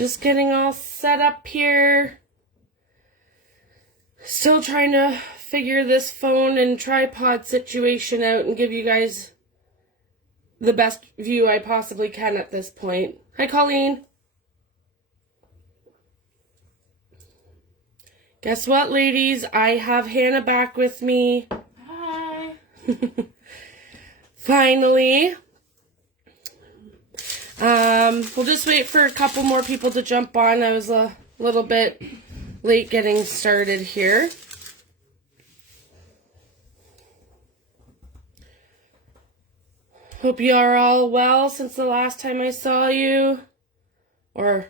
Just getting all set up here. Still trying to figure this phone and tripod situation out and give you guys the best view I possibly can at this point. Hi, Colleen. Guess what, ladies? I have Hannah back with me. Hi. Finally. We'll just wait for a couple more people to jump on. I was a little bit late getting started here. Hope you are all well since the last time I saw you. Or,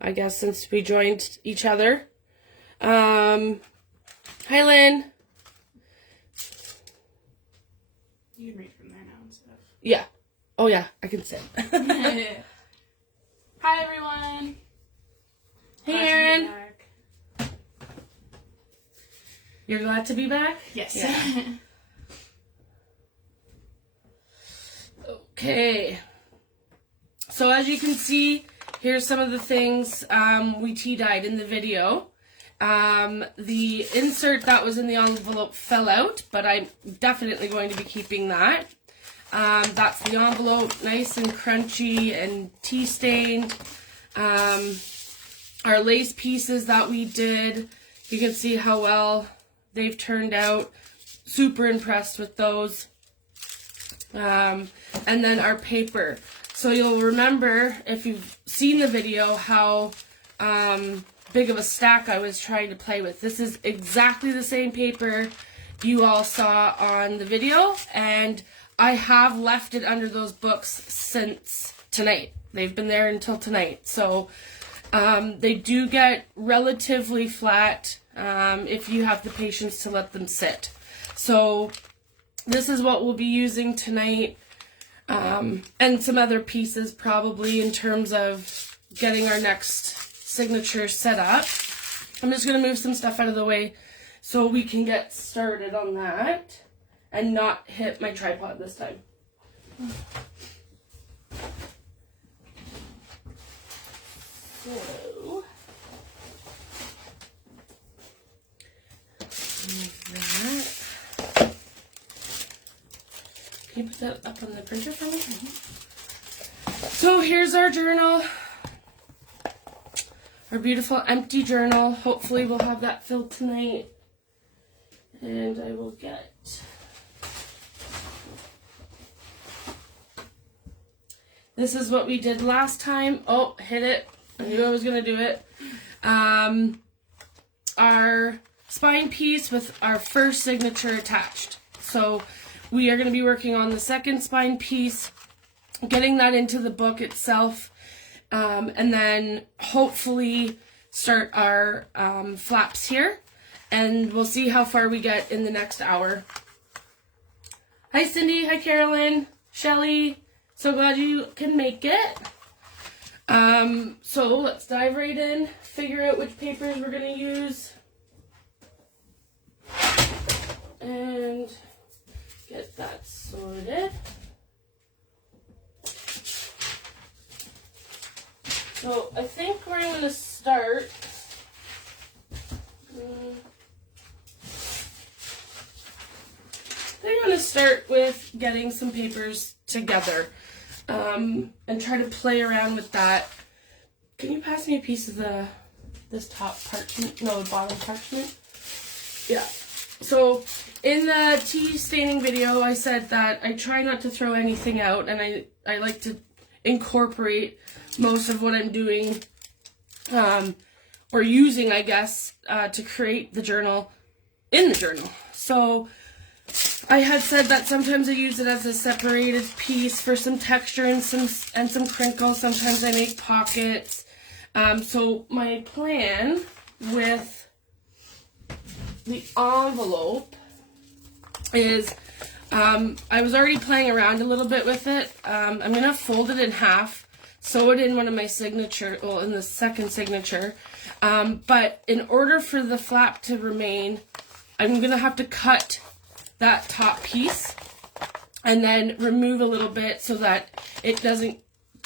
I guess since we joined each other. Hi, Lynn. You can read from there now and stuff. Yeah. Oh, yeah, I can sit. Hi, everyone. Hey, Erin. You're glad to be back? Yes. Yeah. Okay. So as you can see, here's some of the things we tea-dyed in the video. The insert that was in the envelope fell out, but I'm definitely going to be keeping that. That's the envelope, nice and crunchy and tea-stained. Our lace pieces that we did, you can see how well they've turned out. Super impressed with those. And then our paper. So you'll remember, if you've seen the video, how big of a stack I was trying to play with. This is exactly the same paper you all saw on the video, and I have left it under those books since tonight. They've been there until tonight. So they do get relatively flat if you have the patience to let them sit. So this is what we'll be using tonight, and some other pieces probably in terms of getting our next signature set up. I'm just going to move some stuff out of the way so we can get started on that and not hit my tripod this time. So, like that. Can you put that up on the printer for me? Mm-hmm. So here's our journal. Our beautiful empty journal. Hopefully we'll have that filled tonight. And I will get... This is what we did last time. Oh, hit it. I knew I was going to do it. Our spine piece with our first signature attached. So we are going to be working on the second spine piece, getting that into the book itself, and then hopefully start our flaps here. And we'll see how far we get in the next hour. Hi, Cindy. Hi, Carolyn. Shelly. So glad you can make it. So let's dive right in, figure out which papers we're going to use, and get that sorted. So I think where I'm going to start, I'm going to start with getting some papers together. And try to play around with that. Can you pass me a piece of this top parchment? No, the bottom parchment? Yeah. So, in the tea staining video, I said that I try not to throw anything out, and I like to incorporate most of what I'm doing, or using, I guess, to create the journal in the journal. So, I had said that sometimes I use it as a separated piece for some texture and some crinkles. Sometimes I make pockets. So my plan with the envelope is I was already playing around a little bit with it. I'm going to fold it in half, sew it in one of my signature, well, in the second signature. But in order for the flap to remain, I'm going to have to cut that top piece and then remove a little bit so that it doesn't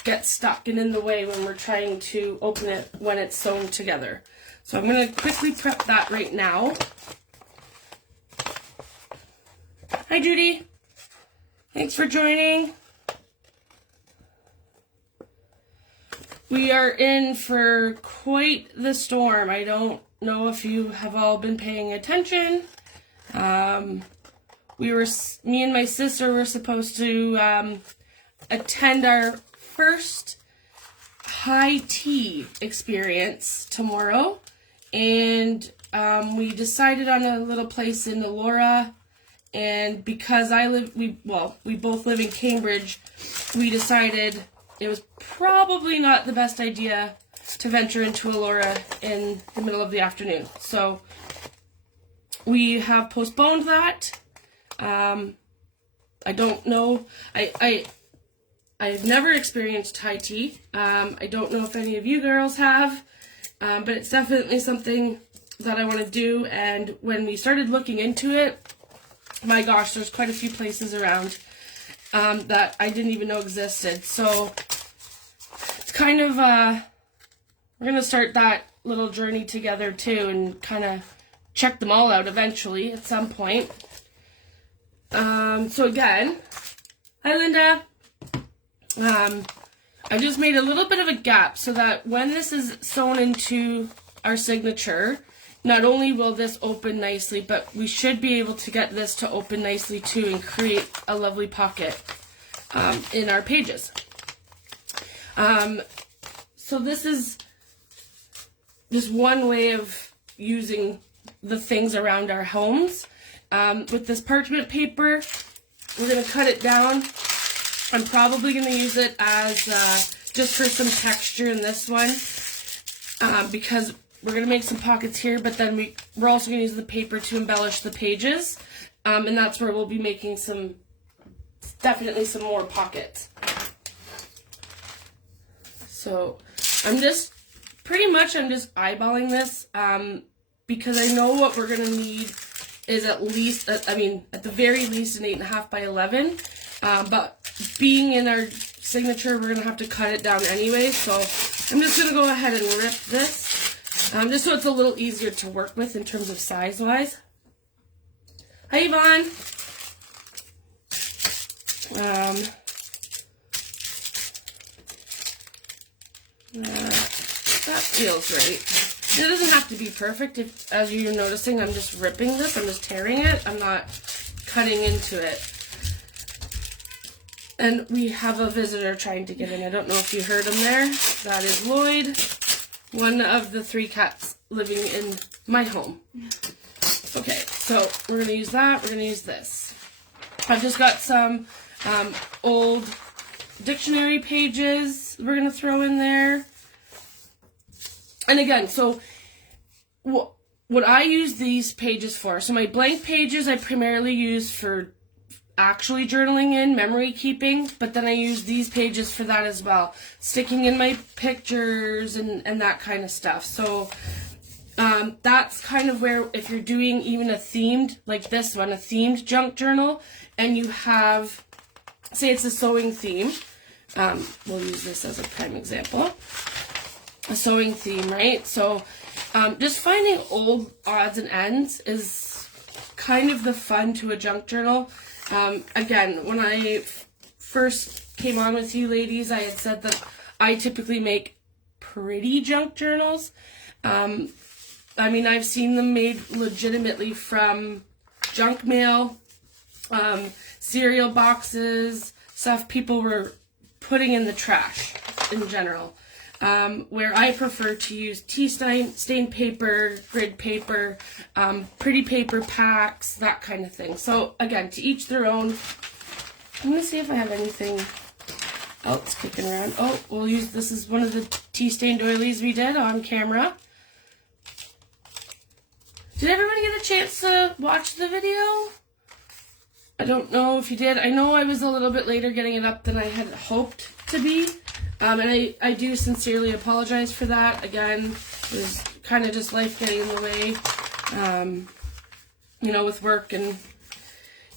get stuck and in the way when we're trying to open it when it's sewn together. So I'm going to quickly prep that right now. Hi, Judy. Thanks for joining. We are in for quite the storm. I don't know if you have all been paying attention. Me and my sister were supposed to attend our first high tea experience tomorrow, and we decided on a little place in Elora, and because we both live in Cambridge, we decided it was probably not the best idea to venture into Elora in the middle of the afternoon. So we have postponed that. I don't know. I've never experienced high tea. I don't know if any of you girls have, but it's definitely something that I want to do. And when we started looking into it, my gosh, there's quite a few places around that I didn't even know existed. So it's kind of, we're going to start that little journey together too and kind of check them all out eventually at some point. So again, hi Linda. I just made a little bit of a gap so that when this is sewn into our signature, not only will this open nicely, but we should be able to get this to open nicely too and create a lovely pocket in our pages. So this is just one way of using the things around our homes. With this parchment paper, we're going to cut it down. I'm probably going to use it as just for some texture in this one because we're going to make some pockets here, but then we're also going to use the paper to embellish the pages, and that's where we'll be making definitely some more pockets. So I'm just eyeballing this because I know what we're going to need is at least, at the very least an 8.5 by 11. But being in our signature, we're going to have to cut it down anyway. So I'm just going to go ahead and rip this, just so it's a little easier to work with in terms of size-wise. Hi, Yvonne. That feels right. It doesn't have to be perfect. If, as you're noticing, I'm just ripping this. I'm just tearing it. I'm not cutting into it. And we have a visitor trying to get in. I don't know if you heard him there. That is Lloyd, one of the 3 cats living in my home. Okay, so we're going to use that. We're going to use this. I've just got some old dictionary pages we're going to throw in there. And again, so what I use these pages for, so my blank pages I primarily use for actually journaling in, memory keeping, but then I use these pages for that as well, sticking in my pictures and that kind of stuff. So that's kind of where, if you're doing even a themed, like this one, a themed junk journal, and you have, say it's a sewing theme, we'll use this as a prime example, a sewing theme, right? So just finding old odds and ends is kind of the fun to a junk journal. Again, when I first came on with you ladies, I had said that I typically make pretty junk journals. I've seen them made legitimately from junk mail, cereal boxes, stuff people were putting in the trash in general. Where I prefer to use tea stain paper, grid paper, pretty paper packs, that kind of thing. So again, to each their own. I'm going to see if I have anything else kicking around. Oh, this is one of the tea stain doilies we did on camera. Did everybody get a chance to watch the video? I don't know if you did. I know I was a little bit later getting it up than I had hoped to be. And I do sincerely apologize for that. Again, it was kind of just life getting in the way, with work and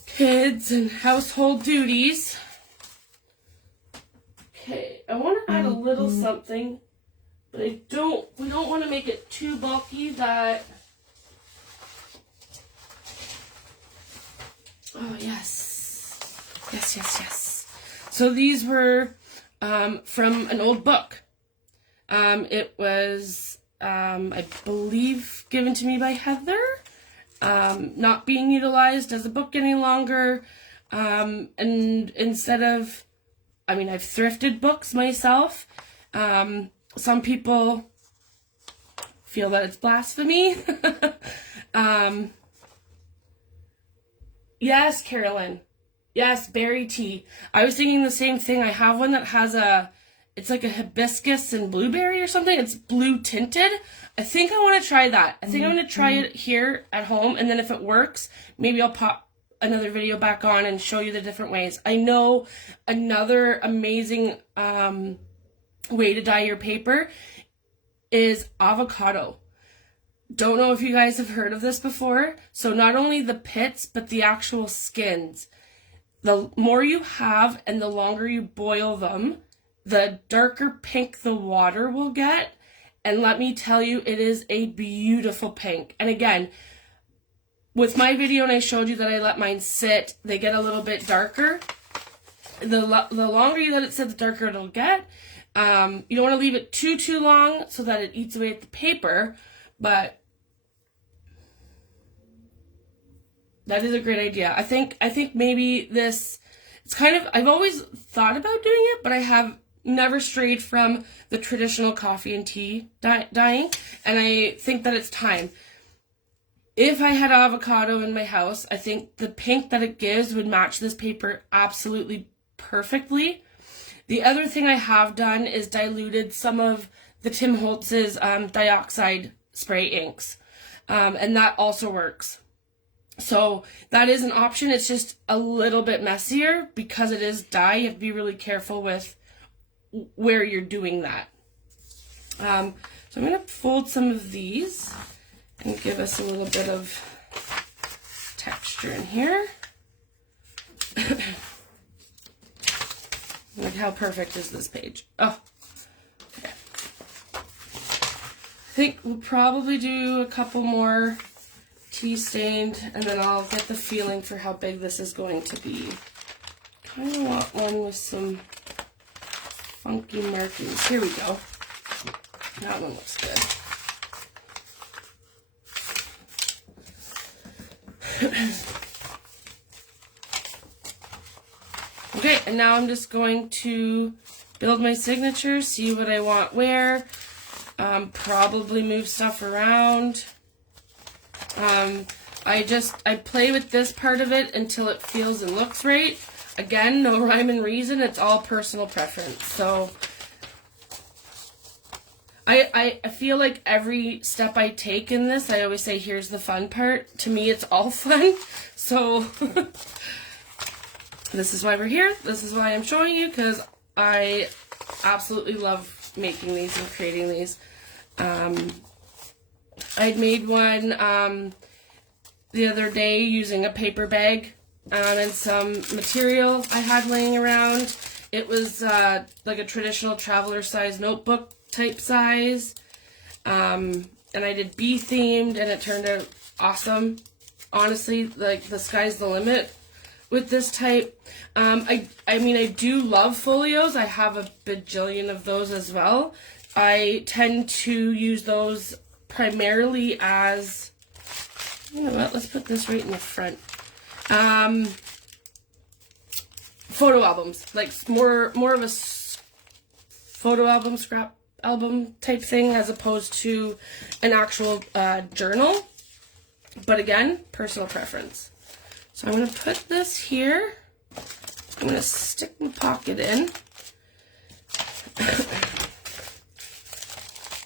kids and household duties. Okay, I want to add a little something, but we don't want to make it too bulky that... Oh, yes. Yes. So these were from an old book. It was, I believe, given to me by Heather. Not being utilized as a book any longer. And instead of, I mean, I've thrifted books myself. Some people feel that it's blasphemy. Yes, Carolyn. Yes, berry tea. I was thinking the same thing. I have one that has it's like a hibiscus and blueberry or something. It's blue tinted. I think I want to try that. I think I'm going to try it here at home. And then if it works, maybe I'll pop another video back on and show you the different ways. I know another amazing way to dye your paper is avocado. Don't know if you guys have heard of this before. So not only the pits, but the actual skins. The more you have and the longer you boil them, the darker pink the water will get. And let me tell you, it is a beautiful pink. And again, with my video, and I showed you that I let mine sit, they get a little bit darker. The longer you let it sit, the darker it'll get. You don't want to leave it too long so that it eats away at the paper, but that is a great idea. I think maybe this, it's kind of, I've always thought about doing it, but I have never strayed from the traditional coffee and tea dyeing, and I think that it's time. If I had avocado in my house, I think the pink that it gives would match this paper absolutely perfectly. The other thing I have done is diluted some of the Tim Holtz's dioxide spray inks, and that also works. So that is an option. It's just a little bit messier because it is dye. You have to be really careful with where you're doing that. So I'm going to fold some of these and give us a little bit of texture in here. Look how perfect is this page. Oh, okay. I think we'll probably do a couple more tea stained, and then I'll get the feeling for how big this is going to be. Kind of want one with some funky markings. Here we go. That one looks good. Okay, and now I'm just going to build my signature, see what I want where, probably move stuff around. I play with this part of it until it feels and looks right. Again, no rhyme and reason, it's all personal preference. So I feel like every step I take in this, I always say, here's the fun part. To me, it's all fun. So this is why we're here. This is why I'm showing you, because I absolutely love making these and creating these. I'd made one the other day using a paper bag and some material I had laying around. It was like a traditional traveler size notebook type size. And I did bee themed, and it turned out awesome. Honestly, like, the sky's the limit with this type. I mean, I do love folios. I have a bajillion of those as well. I tend to use those primarily as, you know what, let's put this right in the front. Photo albums, like more of a photo album, scrap album type thing, as opposed to an actual journal. But again, personal preference. So I'm going to put this here. I'm going to stick my pocket in.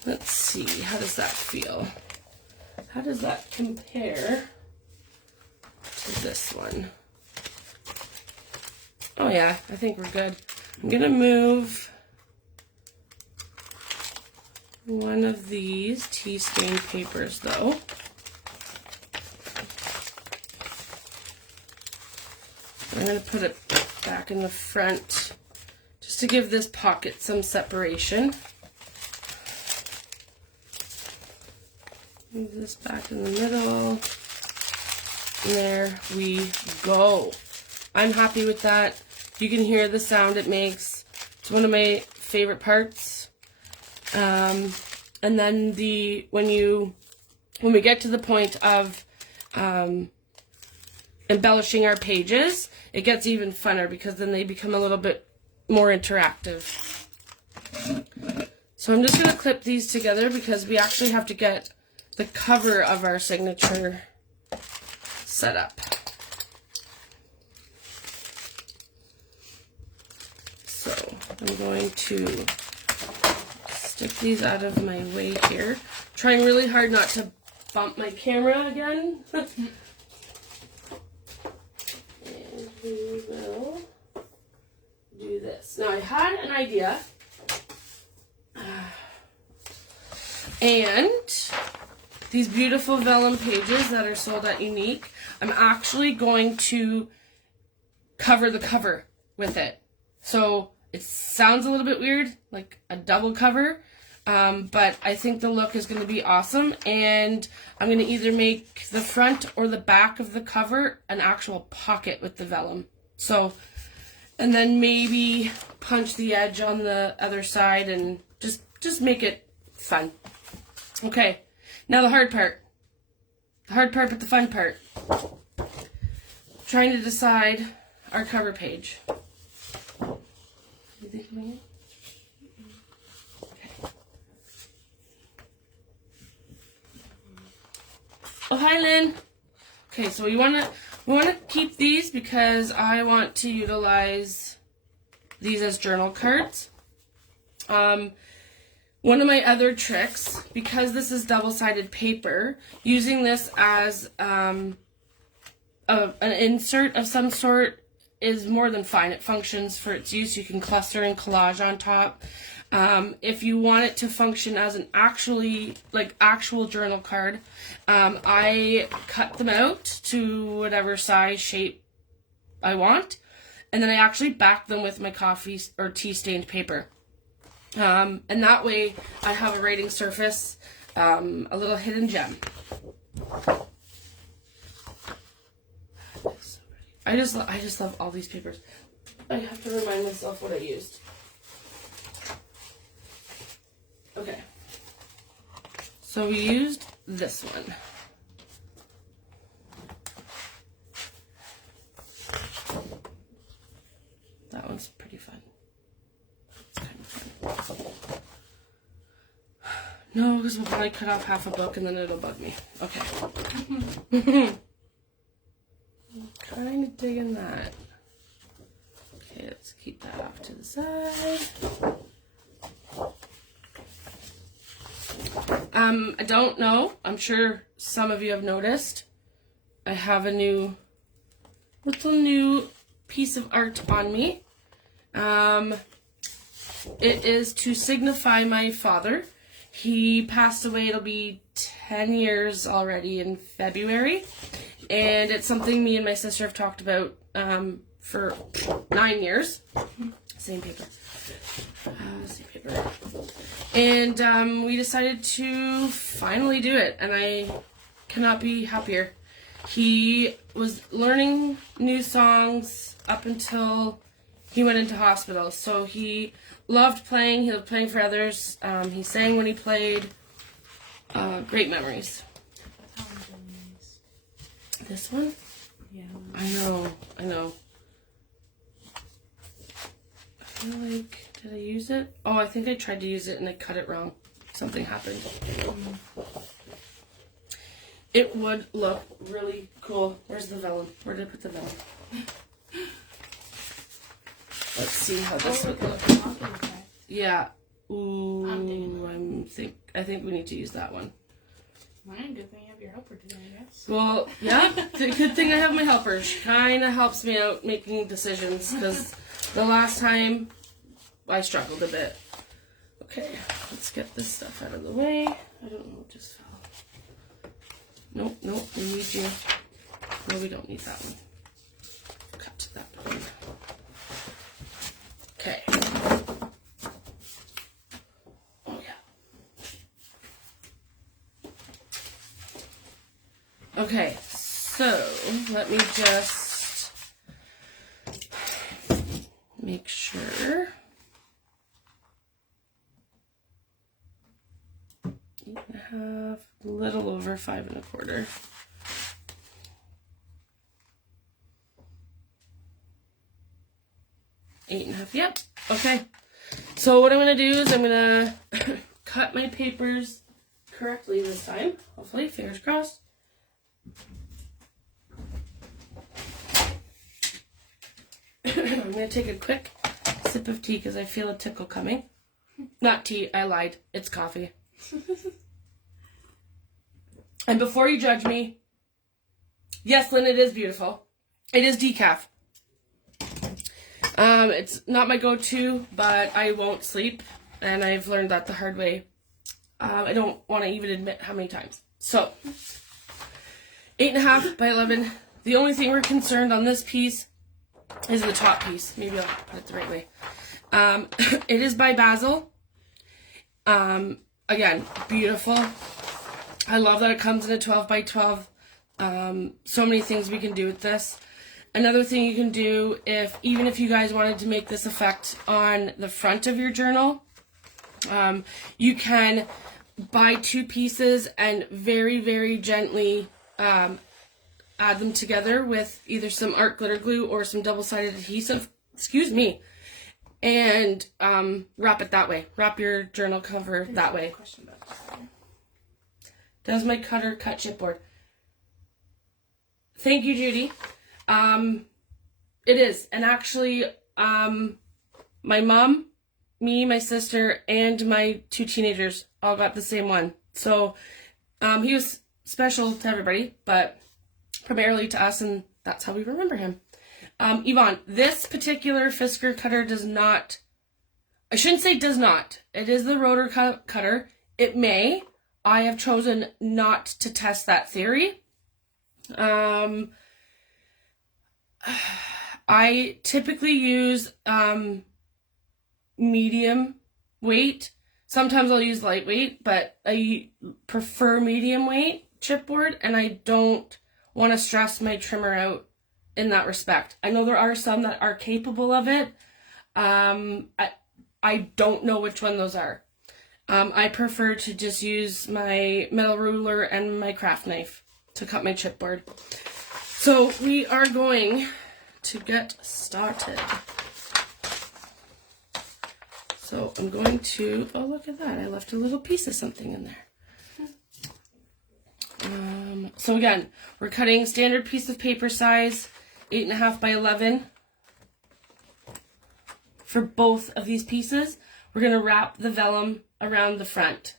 Let's see, how does that feel? How does that compare to this one? Oh yeah, I think we're good. I'm going to move one of these tea stained papers though. I'm going to put it back in the front just just to give this pocket some separation. Move this back in the middle. There we go. I'm happy with that. You can hear the sound it makes. It's one of my favorite parts. And then when we get to the point of embellishing our pages, it gets even funner because then they become a little bit more interactive. So I'm just going to clip these together because we actually have to get the cover of our signature set up. So I'm going to stick these out of my way here. Trying really hard not to bump my camera again. And we will do this. Now I had an idea. And these beautiful vellum pages that are sold at Unique, I'm actually going to cover the cover with it. So it sounds a little bit weird, like a double cover, but I think the look is going to be awesome. And I'm going to either make the front or the back of the cover an actual pocket with the vellum. So, and then maybe punch the edge on the other side and just make it fun. Okay, now the hard part. The hard part, but the fun part. Trying to decide our cover page. You think of it? Okay. Oh, hi, Lynn. Okay, so we wanna keep these because I want to utilize these as journal cards. One of my other tricks, because this is double-sided paper, using this as an insert of some sort is more than fine. It functions for its use. You can cluster and collage on top. If you want it to function as an actual journal card, I cut them out to whatever size, shape I want, and then I actually back them with my coffee or tea stained paper. And that way I have a writing surface, a little hidden gem. I just love all these papers. I have to remind myself what I used. Okay. So we used this one. That one's pretty fun. No, because we'll probably cut off half a book and then it'll bug me. Okay. I'm kind of digging that. Okay, let's keep that off to the side. I don't know. I'm sure some of you have noticed. I have a little new piece of art on me. It is to signify my father. He passed away, it'll be 10 years already in February. And it's something me and my sister have talked about for 9 years. Same paper. Same paper. And we decided to finally do it. And I cannot be happier. He was learning new songs up until he went into hospital. So he loved playing. He loved playing for others. He sang when he played. Great memories. This one? Yeah. I know. I feel like, did I use it? Oh, I think I tried to use it and I cut it wrong. Something happened. It would look really cool. Where's the vellum? Where did I put the vellum? Let's see how this would look. Yeah. Ooh, I think we need to use that one. Mine, good thing you have your helper today, I guess. Well, yeah. Good thing I have my helper. She kind of helps me out making decisions because the last time I struggled a bit. Okay, let's get this stuff out of the way. I don't know, it just fell. Nope, we need you. No, we don't need that one. Cut that one. Okay. Okay, so let me just make sure. 8.5, a little over 5 1/4. Eight and a half, yep. Okay. So what I'm going to do is I'm going to cut my papers correctly this time. Hopefully, fingers crossed. I'm going to take a quick sip of tea because I feel a tickle coming. Not tea, I lied. It's coffee. And before you judge me, yes, Lynn, it is beautiful. It is decaf. It's not my go-to, but I won't sleep, and I've learned that the hard way. I don't want to even admit how many times. So, 8.5 by 11. The only thing we're concerned on this piece is the top piece. Maybe I'll put it the right way. It is by Basil. Again, beautiful. I love that it comes in a 12 by 12. So many things we can do with this. Another thing you can do, even if you guys wanted to make this effect on the front of your journal, you can buy 2 pieces and very, very gently add them together with either some art glitter glue or some double-sided adhesive, and wrap it that way. Wrap your journal cover that way. Does my cutter cut chipboard? Thank you, Judy. It is. And actually, my mom, me, my sister, and my 2 teenagers all got the same one. So, he was special to everybody, but primarily to us, and that's how we remember him. Yvonne, this particular Fisker cutter does not, I shouldn't say does not. It is the rotor cutter. It may. I have chosen not to test that theory. I typically use medium weight. Sometimes I'll use lightweight, but I prefer medium weight chipboard, and I don't want to stress my trimmer out in that respect. I know there are some that are capable of it. I don't know which one those are. I prefer to just use my metal ruler and my craft knife to cut my chipboard. So we are going to get started. So I'm going to, oh look at that, I left a little piece of something in there. So again, we're cutting standard piece of paper size, 8.5 by 11. For both of these pieces, we're going to wrap the vellum around the front.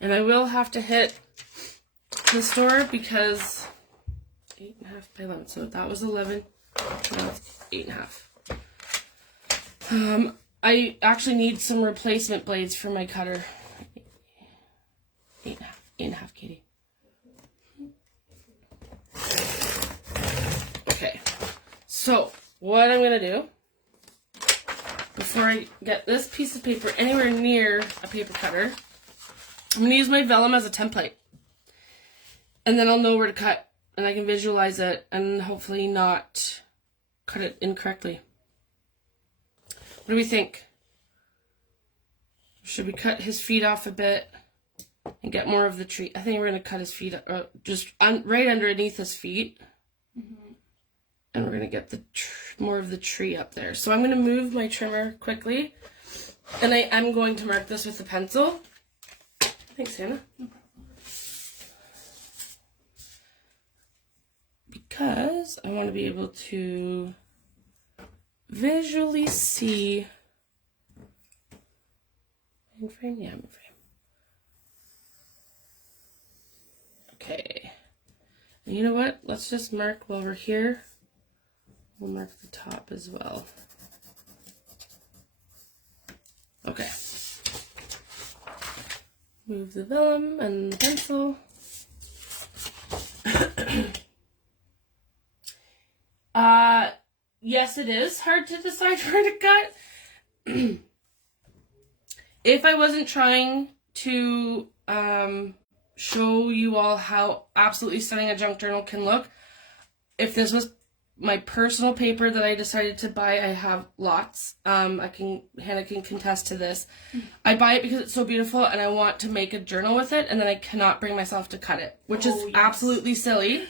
And I will have to hit the store because 8.5 by 11, so that was 11, now it's 8.5. I actually need some replacement blades for my cutter. 8.5, Katie. Okay, so what I'm gonna do before I get this piece of paper anywhere near a paper cutter, I'm going to use my vellum as a template. And then I'll know where to cut. And I can visualize it and hopefully not cut it incorrectly. What do we think? Should we cut his feet off a bit and get more of the tree? I think we're going to cut his feet just right underneath his feet. Mm-hmm. And we're going to get the more of the tree up there. So I'm going to move my trimmer quickly. And I am going to mark this with a pencil. Thanks, Hannah. No problem. Because I want to be able to visually see. In frame? Yeah, in frame. Okay. And you know what? Let's just mark while we're here. We'll mark the top as well. Okay. Move the vellum and the pencil. Yes, it is hard to decide where to cut. if I wasn't trying to show you all how absolutely stunning a junk journal can look, if this was my personal paper that I decided to buy, I have lots. Hannah can contest to this. I buy it because it's so beautiful and I want to make a journal with it, and then I cannot bring myself to cut it, which is absolutely silly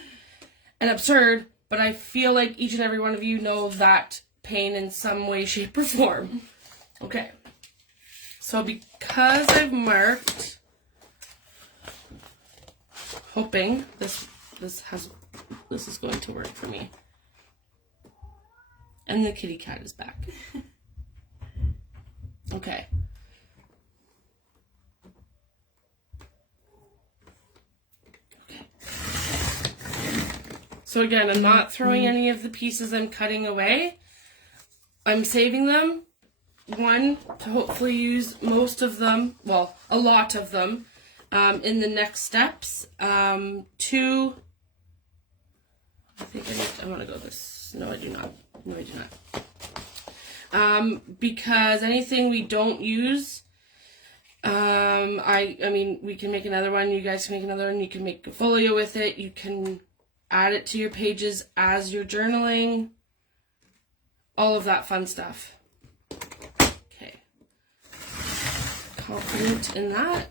and absurd, but I feel like each and every one of you know that pain in some way, shape, or form. Okay. So because I've marked, hoping this is going to work for me. And the kitty cat is back. Okay. So again, I'm not throwing any of the pieces I'm cutting away. I'm saving them. One, to hopefully use most of them, well, a lot of them, in the next steps. Two, I think I want to go this. No, I do not. No, I do not. Because anything we don't use, I mean, we can make another one. You guys can make another one. You can make a folio with it. You can add it to your pages as you're journaling. All of that fun stuff. Okay. Confident in that.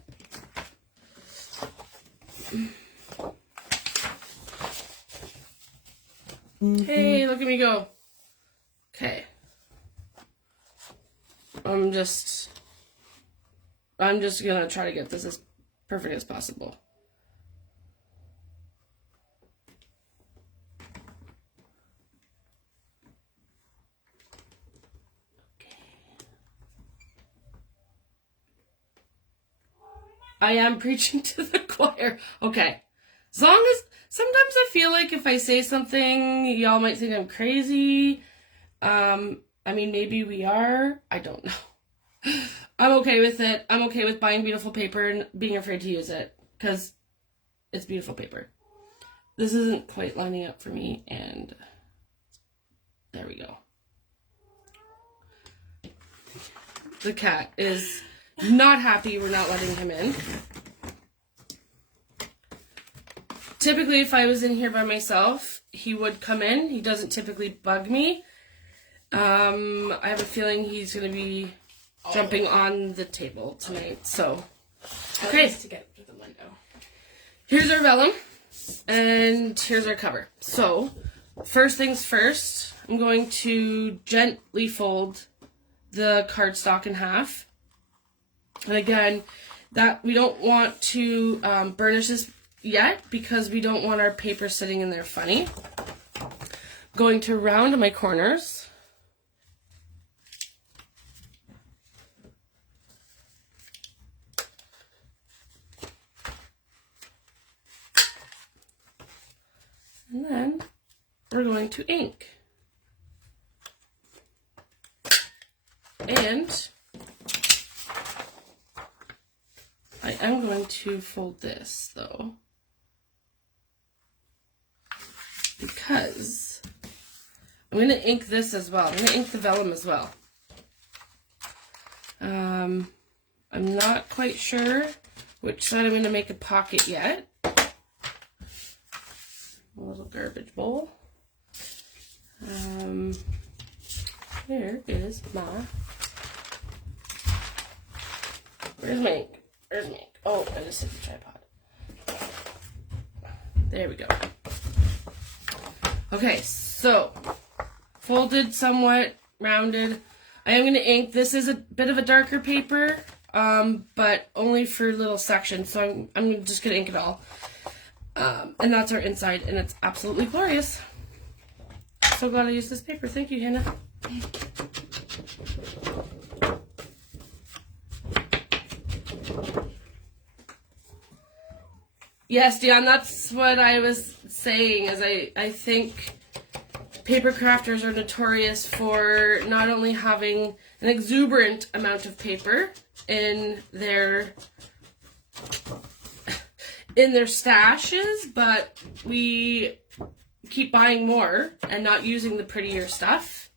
Hey, look at me go. Okay. I'm just gonna try to get this as perfect as possible. Okay. I am preaching to the choir. Okay. As long as, sometimes I feel like if I say something, y'all might think I'm crazy. I mean, maybe we are. I don't know. I'm okay with it. I'm okay with buying beautiful paper and being afraid to use it because it's beautiful paper. This isn't quite lining up for me, and there we go. The cat is not happy we're not letting him in. Typically, if I was in here by myself, he would come in. He doesn't typically bug me. I have a feeling he's going to be jumping on the table tonight, so. Okay. To get to the window. Here's our vellum, and here's our cover. So, first things first, I'm going to gently fold the cardstock in half. And again, that we don't want to burnish this yet because we don't want our paper sitting in there funny. Going to round my corners. And then we're going to ink. And I am going to fold this though, because I'm going to ink this as well. I'm going to ink the vellum as well. I'm not quite sure which side I'm going to make a pocket yet. A little garbage bowl. Here is my, where's my ink? Where's my ink? Oh, I just hit the tripod. There we go. Okay, so folded, somewhat rounded. I am going to ink. This is a bit of a darker paper, but only for little sections, so I'm just going to ink it all. And that's our inside, and it's absolutely glorious. So glad I used this paper. Thank you, Hannah. Yes, Dion, that's what I was saying, is I think paper crafters are notorious for not only having an exuberant amount of paper in their stashes, but we keep buying more and not using the prettier stuff.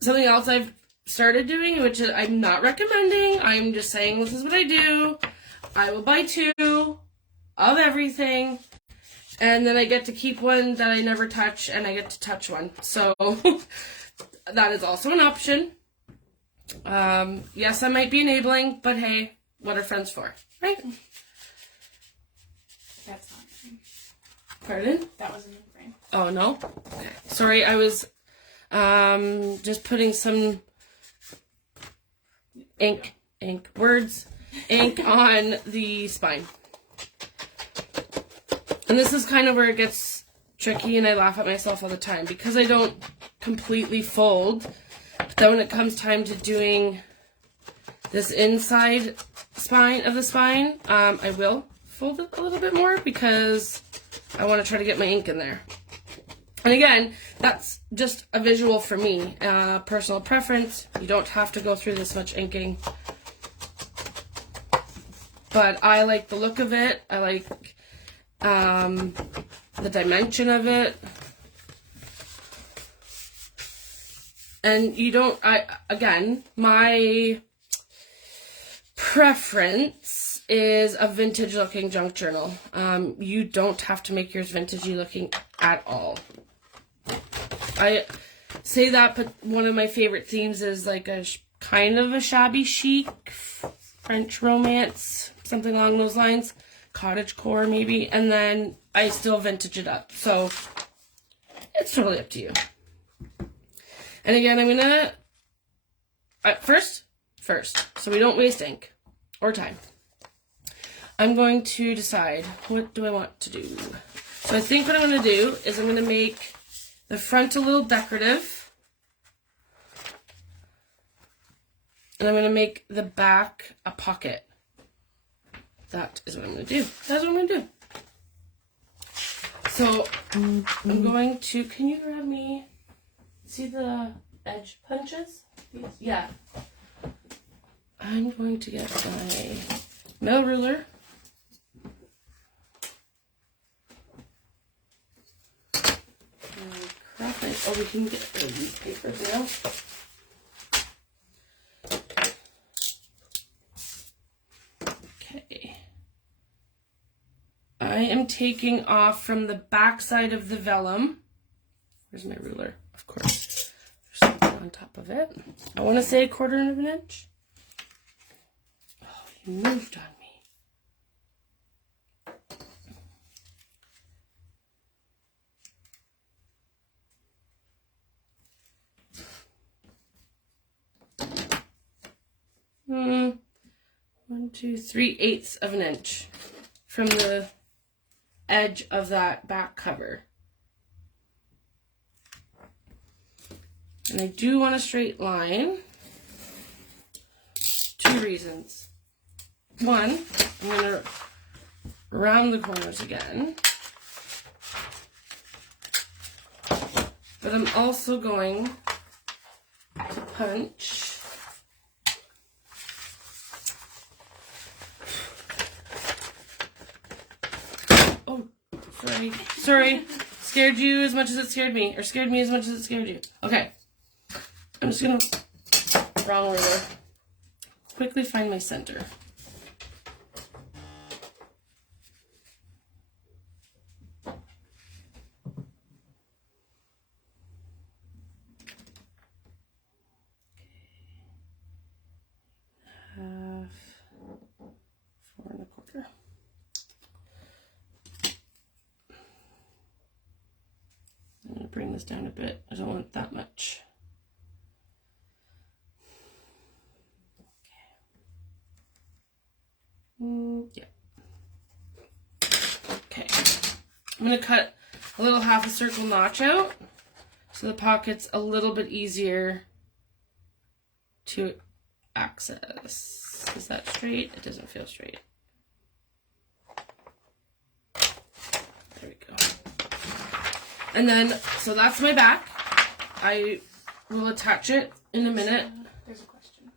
Something else I've started doing, which I'm not recommending, I'm just saying this is what I do. I will buy 2 of everything, and then I get to keep one that I never touch, and I get to touch one. So that is also an option. Yes, I might be enabling, but hey, what are friends for, right? That's not a frame. Pardon? That wasn't a frame. Oh, no? Okay. Sorry, I was just putting some ink on the spine. And this is kind of where it gets tricky, and I laugh at myself all the time because I don't completely fold. But then when it comes time to doing this inside spine of the spine, I will fold it a little bit more because I want to try to get my ink in there. And again, that's just a visual for me, personal preference. You don't have to go through this much inking. But I like the look of it. I like the dimension of it. And you don't, again, my preference is a vintage looking junk journal. You don't have to make yours vintagey looking at all. I say that, but one of my favorite themes is like a kind of a shabby chic, French romance, something along those lines. Cottagecore maybe, and then I still vintage it up. So it's totally up to you. And again, I'm gonna first, so we don't waste ink or time. I'm going to decide what do I want to do. So I think what I'm gonna do is I'm gonna make the front a little decorative, and I'm gonna make the back a pocket. That is what I'm going to do. That's what I'm going to do. So, I'm going to, can you grab me, see the edge punches? Yes. Yeah. I'm going to get my metal ruler. And craft knife. Oh, we can get these papers now. I am taking off from the back side of the vellum. Where's my ruler? Of course. There's something on top of it. I want to say 1/4 of an inch. Oh, you moved on me. 1, 2, 3/8 of an inch from the edge of that back cover. And I do want a straight line. 2 reasons. One, I'm going to round the corners again. But I'm also going to punch Sorry. Scared you as much as it scared me. Or scared me as much as it scared you. Okay. I'm just going to wrong ruler. Quickly find my center. Half, 4 1/4. I'm going to bring this down a bit. I don't want that much. Okay. Yeah. Okay. I'm going to cut a little 1/2 circle notch out so the pocket's a little bit easier to access. Is that straight? It doesn't feel straight. There we go. And then, so that's my back. I will attach it in a minute. There's a question.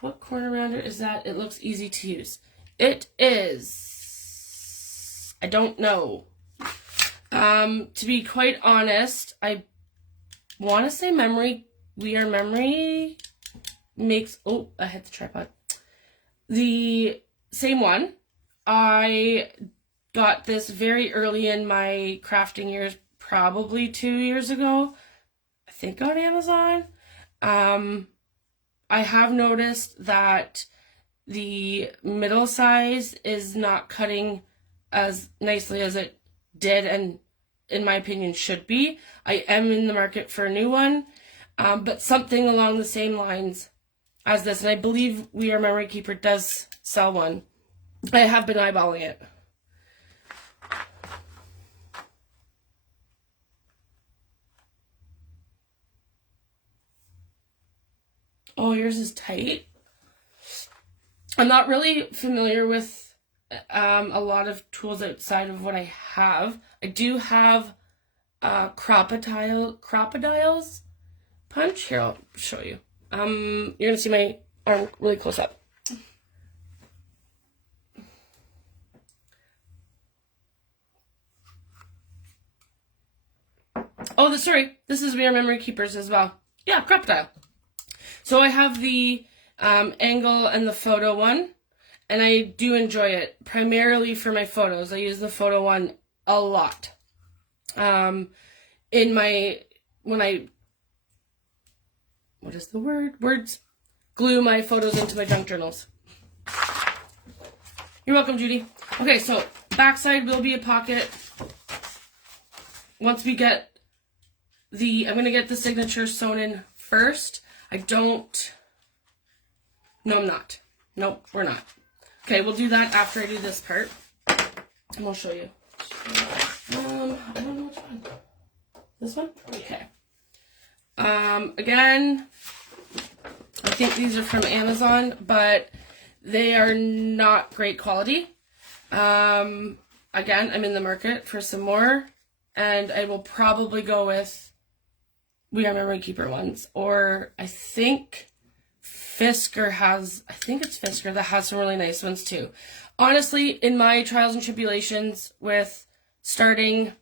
What corner rounder is that? It looks easy to use. It is. I don't know. To be quite honest, I want to say memory. We are memory makes, oh, I hit the tripod. The same one. I got this very early in my crafting years, probably 2 years ago. I think on Amazon. I have noticed that the middle size is not cutting as nicely as it did and in my opinion should be. I am in the market for a new one, but something along the same lines as this, and I believe We Are Memory Keeper does sell one. I have been eyeballing it. Oh, yours is tight. I'm not really familiar with a lot of tools outside of what I have. I do have Crocodile's punch. Here, I'll show you. You're gonna see my arm really close up. Oh, sorry. This is We Are Memory Keepers as well. Yeah, Crocodile. So I have the angle and the photo one, and I do enjoy it primarily for my photos. I use the photo one a lot. When I glue my photos into my junk journals. You're welcome, Judy. Okay, so backside will be a pocket. Once we get I'm gonna get the signature sewn in first. No, I'm not. Nope, we're not. Okay, we'll do that after I do this part. And I'll show you. I don't know which one. This one? Okay. Again, I think these are from Amazon, but they are not great quality. Again, I'm in the market for some more, and I will probably go with We Are Memory Keeper ones, or I think Fisker that has some really nice ones too. Honestly, in my trials and tribulations with starting,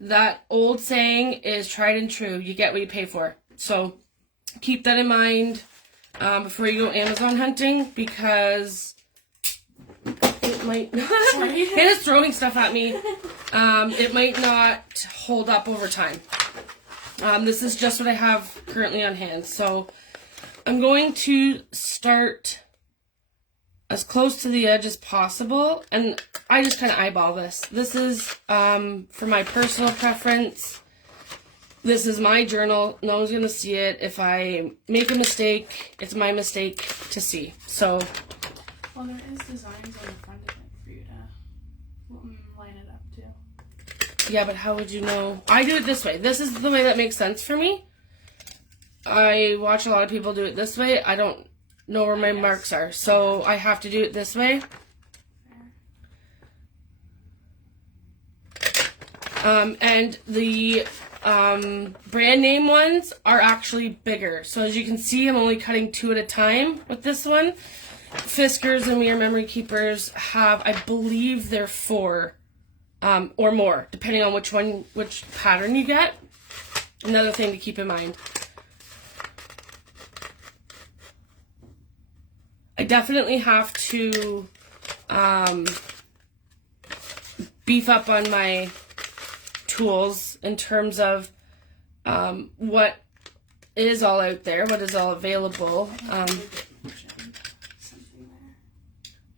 that old saying is tried and true. You get what you pay for. So keep that in mind before you go Amazon hunting, because it might not. It is throwing stuff at me. It might not hold up over time. This is just what I have currently on hand. So I'm going to start as close to the edge as possible. And I just kind of eyeball this. This is for my personal preference. This is my journal. No one's going to see it. If I make a mistake, it's my mistake to see. So... Well, there is designs on the front of it for you to line it up too. Yeah, but how would you know? I do it this way. This is the way that makes sense for me. I watch a lot of people do it this way. I don't know where my marks are, so I have to do it this way. And the brand name ones are actually bigger. So as you can see, I'm only cutting 2 at a time with this one. Fiskers and We Are Memory Keepers have, I believe they're 4 or more, depending on which pattern you get. Another thing to keep in mind. I definitely have to beef up on my tools in terms of what is all out there, what is all available.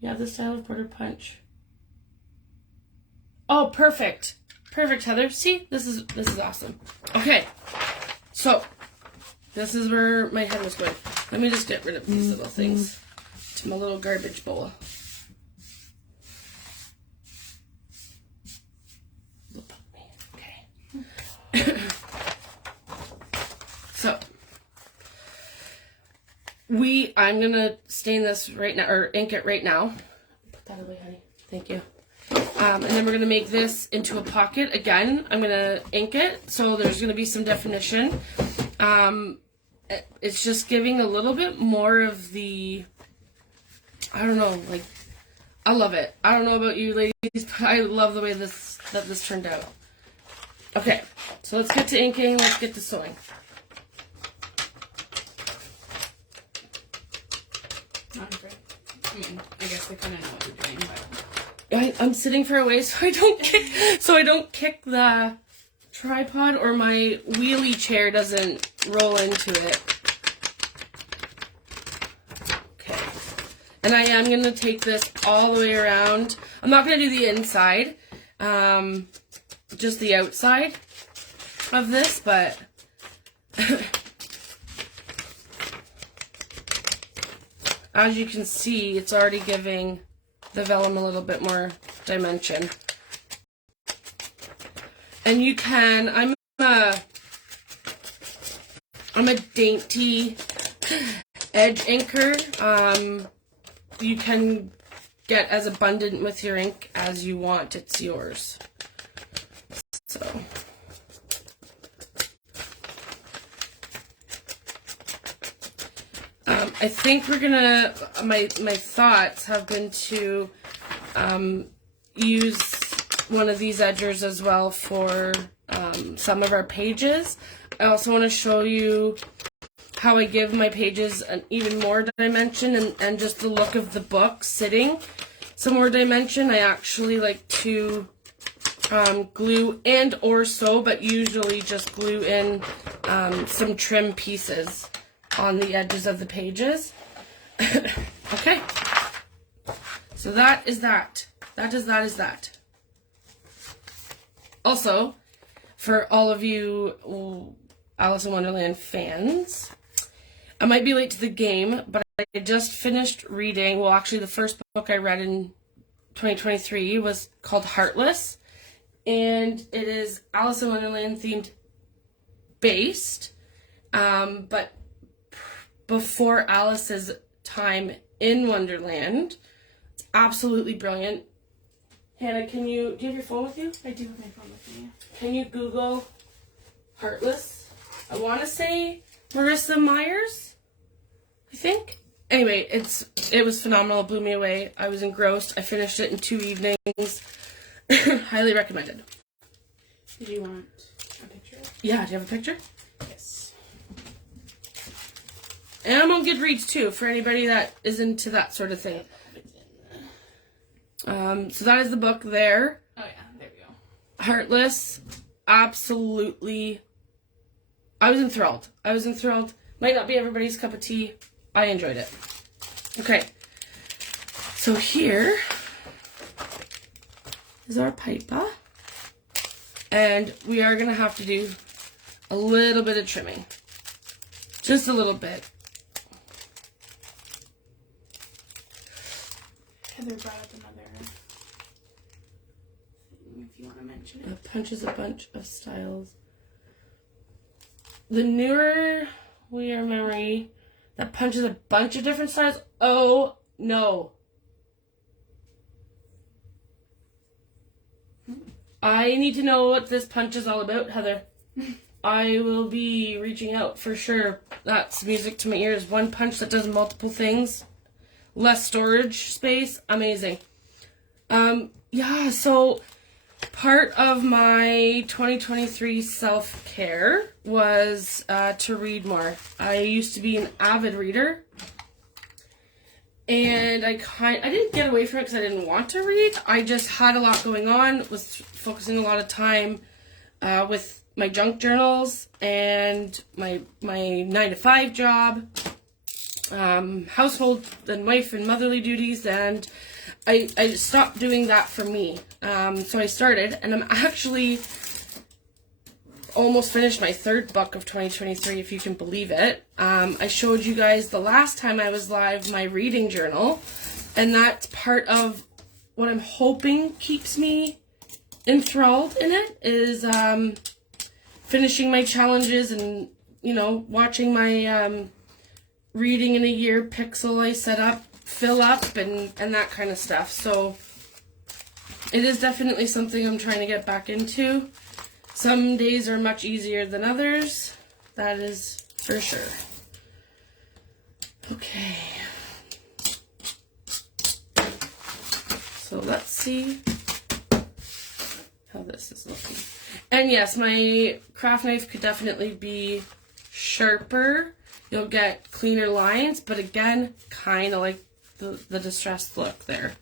Yeah, the style of quarter punch. Oh, perfect. Perfect, Heather. See, this is awesome. Okay, so this is where my head was going. Let me just get rid of these little things to my little garbage bowl. Okay. So I'm gonna stain this right now, or ink it right now. Put that away, honey. Thank you. And then we're gonna make this into a pocket. Again, I'm gonna ink it, so there's gonna be some definition. It's just giving a little bit more of the, I don't know, like, I love it. I don't know about you ladies, but I love the way this turned out. Okay, so let's get to inking, let's get to sewing. Not afraid. I mean, I guess they kind of know what you're doing, but I'm sitting far away so I don't kick the tripod, or my wheelie chair doesn't roll into it. Okay. And I am going to take this all the way around. I'm not going to do the inside, just the outside of this, but as you can see, it's already giving the vellum a little bit more dimension. And you can, I'm a dainty edge inker. You can get as abundant with your ink as you want. It's yours. So I think we're gonna, my thoughts have been to use one of these edgers as well for some of our pages. I also want to show you how I give my pages an even more dimension, and just the look of the book sitting some more dimension. I actually like to glue and or sew, but usually just glue in some trim pieces on the edges of the pages. Okay, so that is that. That is that. Also, for all of you Alice in Wonderland fans, I might be late to the game, but I just finished reading, well, actually the first book I read in 2023 was called Heartless, and it is Alice in Wonderland themed based, but before Alice's time in Wonderland. It's absolutely brilliant. Hannah, do you have your phone with you? I do have my phone with me. Can you Google Heartless? I want to say Marissa Myers, I think. Anyway, it was phenomenal. It blew me away. I was engrossed. I finished it in 2 evenings. Highly recommended. Did you want a picture? Yeah, do you have a picture? Yes. And I'm on Goodreads too, for anybody that is into that sort of thing. So that is the book there. Oh yeah, there we go. Heartless, absolutely. I was enthralled. Might not be everybody's cup of tea. I enjoyed it. Okay. So here is our paper. And we are going to have to do a little bit of trimming. Just a little bit. Heather brought up another thing if you want to mention it. Punches a bunch of styles. The newer We Are Memory that punches a bunch of different styles. Oh no. I need to know what this punch is all about, Heather. I will be reaching out for sure. That's music to my ears. One punch that does multiple things. Less storage space. Amazing. Yeah, so part of my 2023 self-care was to read more. I used to be an avid reader. And I didn't get away from it because I didn't want to read. I just had a lot going on, was focusing a lot of time with my junk journals and my 9-to-5 job, household and wife and motherly duties, and I stopped doing that for me. So I started, and I'm actually almost finished my third book of 2023, if you can believe it. I showed you guys the last time I was live my reading journal, and that's part of what I'm hoping keeps me enthralled in it, is finishing my challenges and, you know, watching my reading in a year pixel I set up fill up and that kind of stuff. So it is definitely something I'm trying to get back into. Some days are much easier than others. That is for sure. Okay. So let's see how this is looking. And yes, my craft knife could definitely be sharper you'll get cleaner lines, but again, kind of like the distressed look there.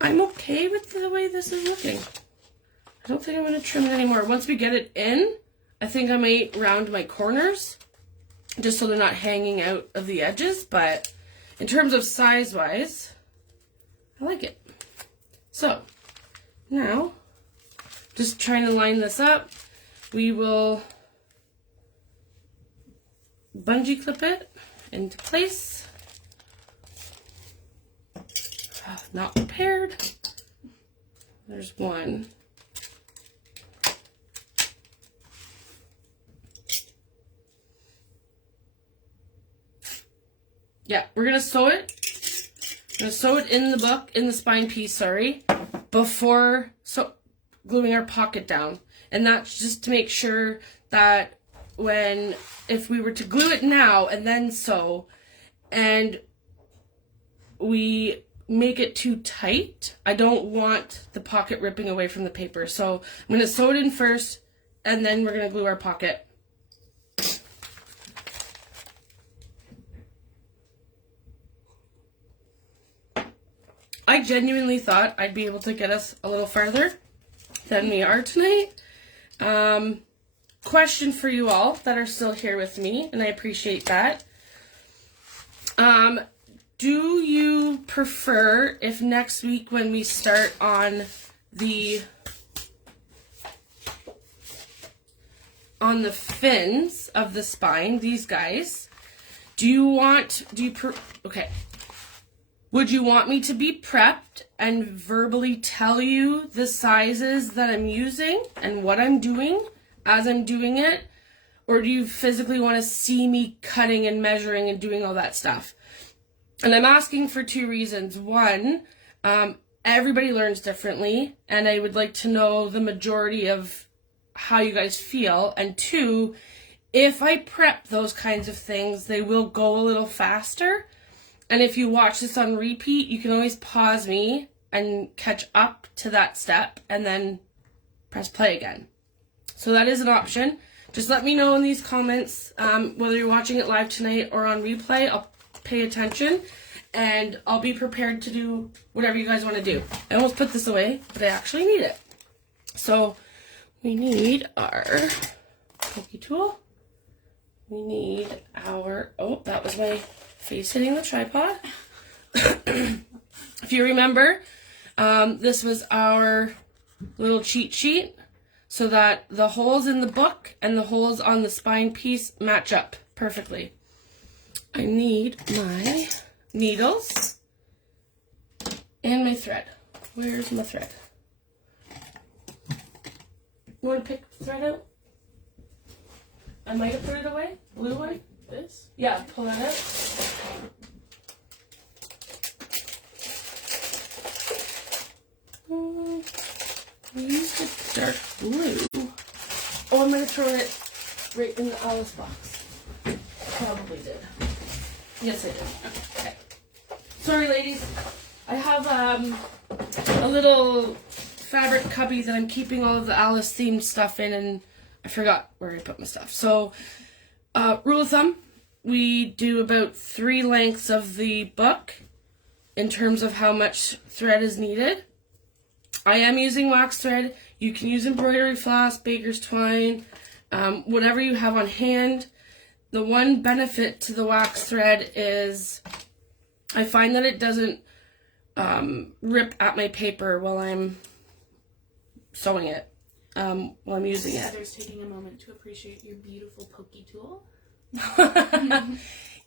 I'm okay with the way this is looking. I don't think I'm going to trim it anymore. Once we get it in, I think I might round my corners just so they're not hanging out of the edges, but in terms of size-wise, I like it. So, now, just trying to line this up, we will bungee clip it into place. Not prepared. There's one. Yeah, we're gonna sew it. I'm gonna sew it in the book, in the spine piece, sorry, before gluing our pocket down. And that's just to make sure that if we were to glue it now and then sew, and we make it too tight, I don't want the pocket ripping away from the paper. So I'm gonna sew it in first, and then we're gonna glue our pocket. I genuinely thought I'd be able to get us a little farther than we are tonight. Question for you all that are still here with me, and I appreciate that. Do you prefer if next week when we start on the fins of the spine, these guys, would you want me to be prepped and verbally tell you the sizes that I'm using and what I'm doing as I'm doing it? Or do you physically want to see me cutting and measuring and doing all that stuff? And I'm asking for two reasons. One, everybody learns differently, and I would like to know the majority of how you guys feel. And two, if I prep those kinds of things, they will go a little faster. And if you watch this on repeat, you can always pause me and catch up to that step and then press play again. So that is an option. Just let me know in these comments, whether you're watching it live tonight or on replay. I'll pay attention and I'll be prepared to do whatever you guys want to do. I almost put this away, but I actually need it. So we need our pokey tool. We need our, oh, that was my face hitting the tripod. If you remember, this was our little cheat sheet so that the holes in the book and the holes on the spine piece match up perfectly. I need my needles and my thread. Where's my thread? You want to pick the thread out? I might have put it away. Blue one? This? Yeah, pull it out. We used the dark blue. Oh, I'm going to throw it right in the Alice box. Probably did. Yes, I did. Okay. Sorry, ladies. I have a little fabric cubby that I'm keeping all of the Alice themed stuff in, and I forgot where I put my stuff. So, rule of thumb, we do about 3 lengths of the book in terms of how much thread is needed. I am using wax thread. You can use embroidery floss, baker's twine, whatever you have on hand. The one benefit to the wax thread is I find that it doesn't rip at my paper while I'm sewing it, while I'm using it. Heather's taking a moment to appreciate your beautiful pokey tool.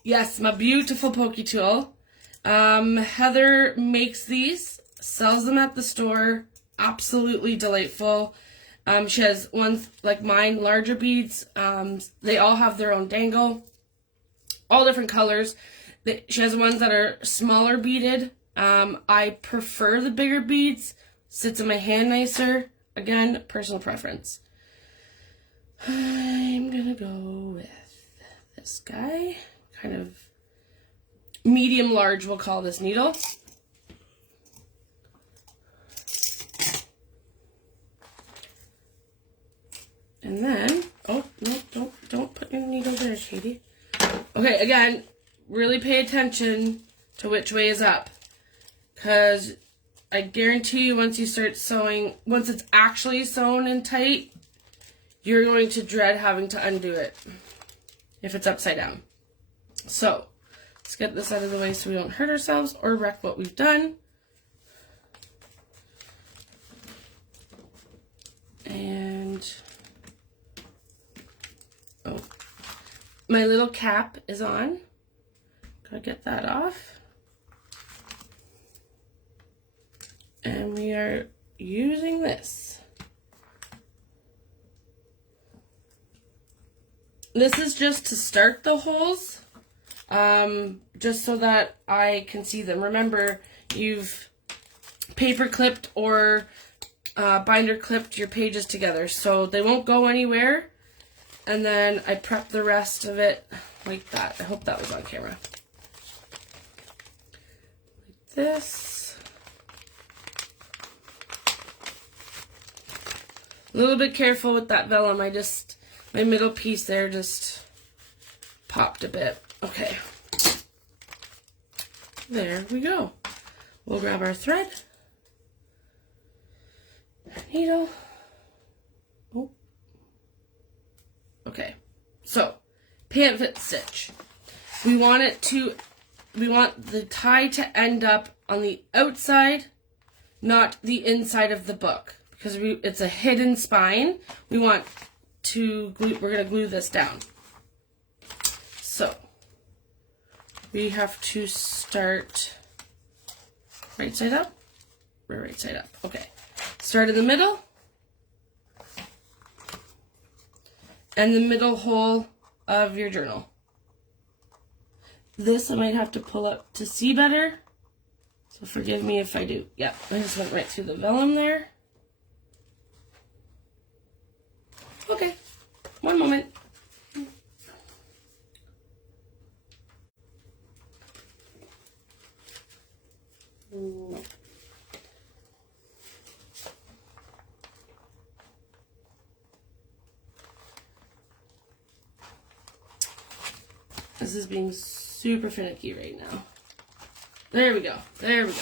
Yes, my beautiful pokey tool. Heather makes these, sells them at the store. Absolutely delightful. She has ones like mine, larger beads. They all have their own dangle, all different colors. She has ones that are smaller beaded. I prefer the bigger beads. Sits in my hand nicer. Again, personal preference. I'm gonna go with this guy. Kind of medium large, we'll call this needle. And then, oh, no, don't put your needle there, Katie. Okay, again, really pay attention to which way is up. Because I guarantee you once you start sewing, once it's actually sewn in tight, you're going to dread having to undo it if it's upside down. So, let's get this out of the way so we don't hurt ourselves or wreck what we've done. And, oh, my little cap is on. Gotta get that off. And we are using this. This is just to start the holes, just so that I can see them. Remember, you've paper clipped or binder clipped your pages together, so they won't go anywhere. And then I prep the rest of it like that. I hope that was on camera. Like this. A little bit careful with that vellum. My middle piece there just popped a bit. Okay. There we go. We'll grab our thread. Needle. Oh. Okay. So, pant fit stitch. We want the tie to end up on the outside, not the inside of the book. Because it's a hidden spine. We're going to glue this down. So, we have to start right side up. Or right side up. Okay. Start in the middle. And the middle hole of your journal. This I might have to pull up to see better. So forgive me if I do. Yep, I just went right through the vellum there. Okay, one moment. This is being super finicky right now. There we go. There we go.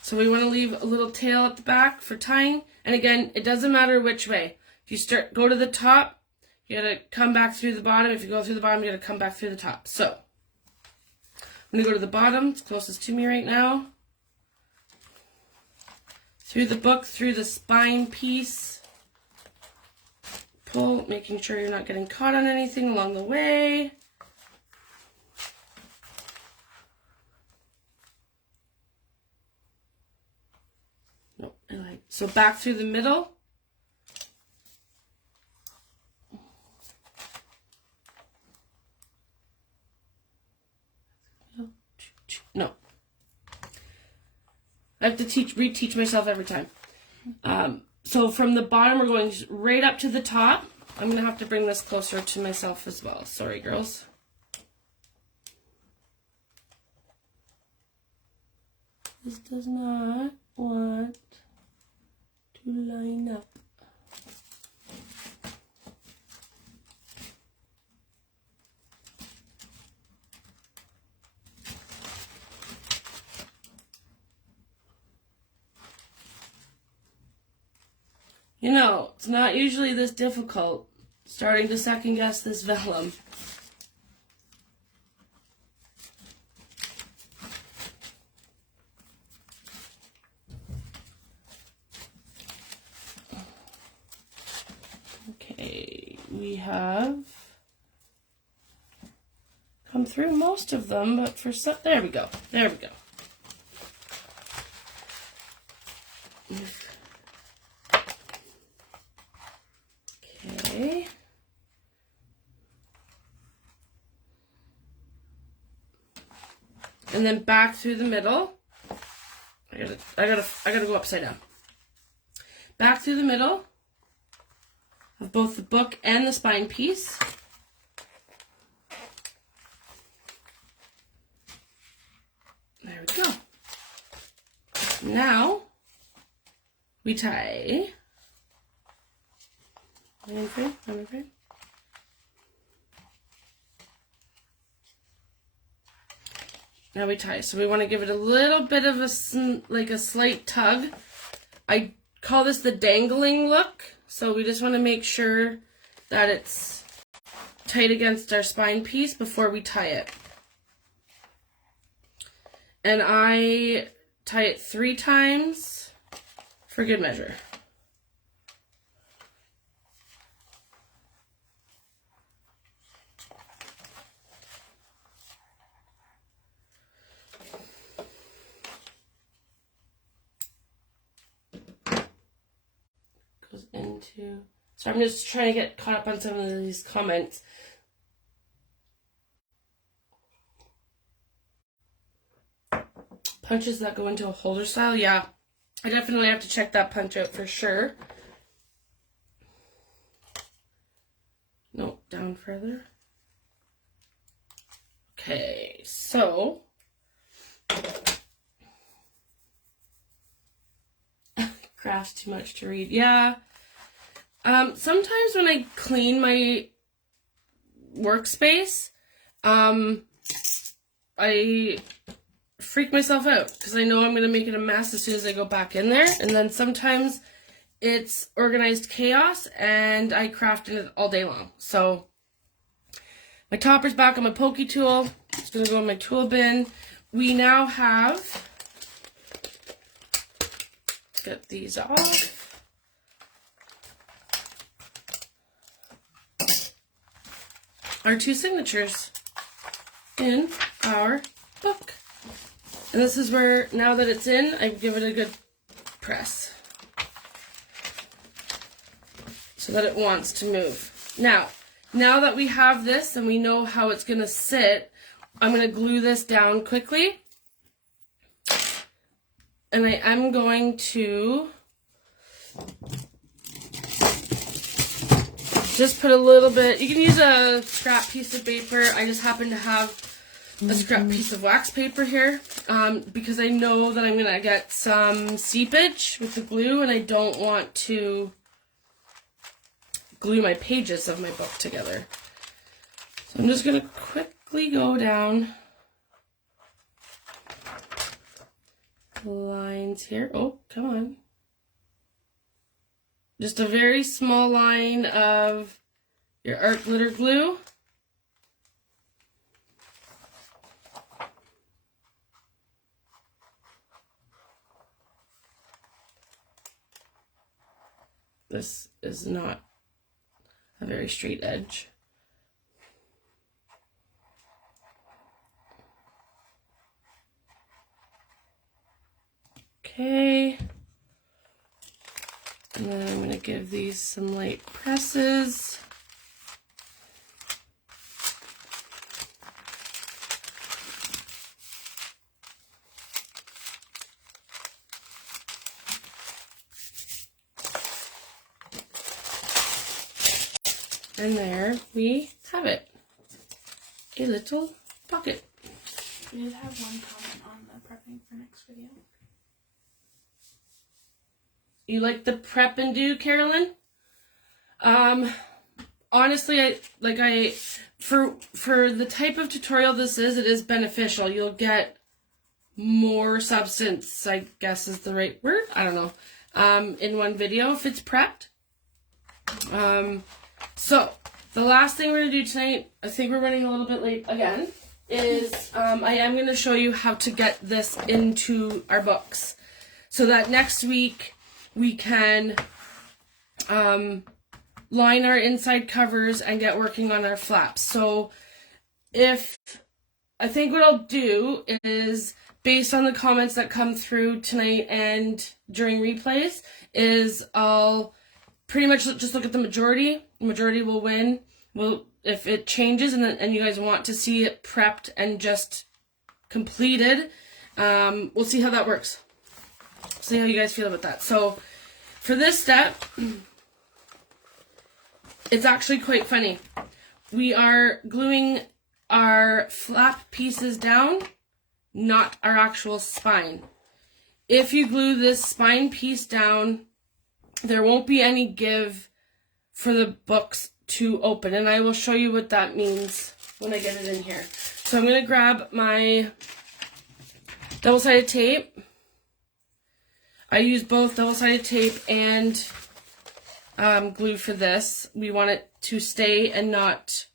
So we want to leave a little tail at the back for tying. And again, it doesn't matter which way. If you go to the top, you gotta come back through the bottom. If you go through the bottom, you gotta come back through the top. So, I'm gonna go to the bottom. It's closest to me right now. Through the book, through the spine piece. Pull, making sure you're not getting caught on anything along the way. Nope, I like. So back through the middle. No. I have to reteach myself every time. So from the bottom, we're going right up to the top. I'm going to have to bring this closer to myself as well. Sorry, girls. This does not want to line up. You know, it's not usually this difficult, starting to second guess this vellum. Okay, we have come through most of them, but for some, there we go, there we go. Okay. And then back through the middle. I gotta go upside down. Back through the middle of both the book and the spine piece. There we go. Now we tie. I'm afraid. Now we tie. So we want to give it a little bit of a slight tug. I call this the dangling look. So we just want to make sure that it's tight against our spine piece before we tie it. And I tie it 3 times for good measure. Goes into, so I'm just trying to get caught up on some of these comments. Punches that go into a holder style, yeah. I definitely have to check that punch out for sure. Nope, down further. Okay, so graph's too much to read. Yeah. Sometimes when I clean my workspace, I freak myself out because I know I'm going to make it a mess as soon as I go back in there. And then sometimes it's organized chaos and I craft in it all day long. So my topper's back on my pokey tool. It's going to go in my tool bin. We now have, get these off. Our 2 signatures in our book. And this is where, now that it's in, I give it a good press so that it wants to move. Now that we have this and we know how it's going to sit, I'm going to glue this down quickly. And I am going to just put a little bit, you can use a scrap piece of paper. I just happen to have a scrap piece of wax paper here because I know that I'm going to get some seepage with the glue and I don't want to glue my pages of my book together. So I'm just going to quickly go down lines here. Oh, come on. Just a very small line of your art glitter glue. This is not a very straight edge. Okay. And then I'm going to give these some light presses. And there we have it. A little pocket. We did have one comment on the prepping for next video. You like the prep and do, Carolyn? Honestly, for the type of tutorial this is, it is beneficial. You'll get more substance, I guess is the right word. I don't know. In one video if it's prepped. So the last thing we're gonna do tonight, I think we're running a little bit late again, is I am gonna show you how to get this into our books so that next week we can line our inside covers and get working on our flaps. So I think what I'll do is, based on the comments that come through tonight and during replays, is I'll pretty much just look at the majority. The majority will win. If it changes and you guys want to see it prepped and just completed, we'll see how that works. See how you guys feel about that. So for this step, it's actually quite funny. We are gluing our flap pieces down, not our actual spine. If you glue this spine piece down, there won't be any give for the books to open, and I will show you what that means when I get it in here. So I'm going to grab my double-sided tape. I use both double-sided tape and glue for this. We want it to stay and not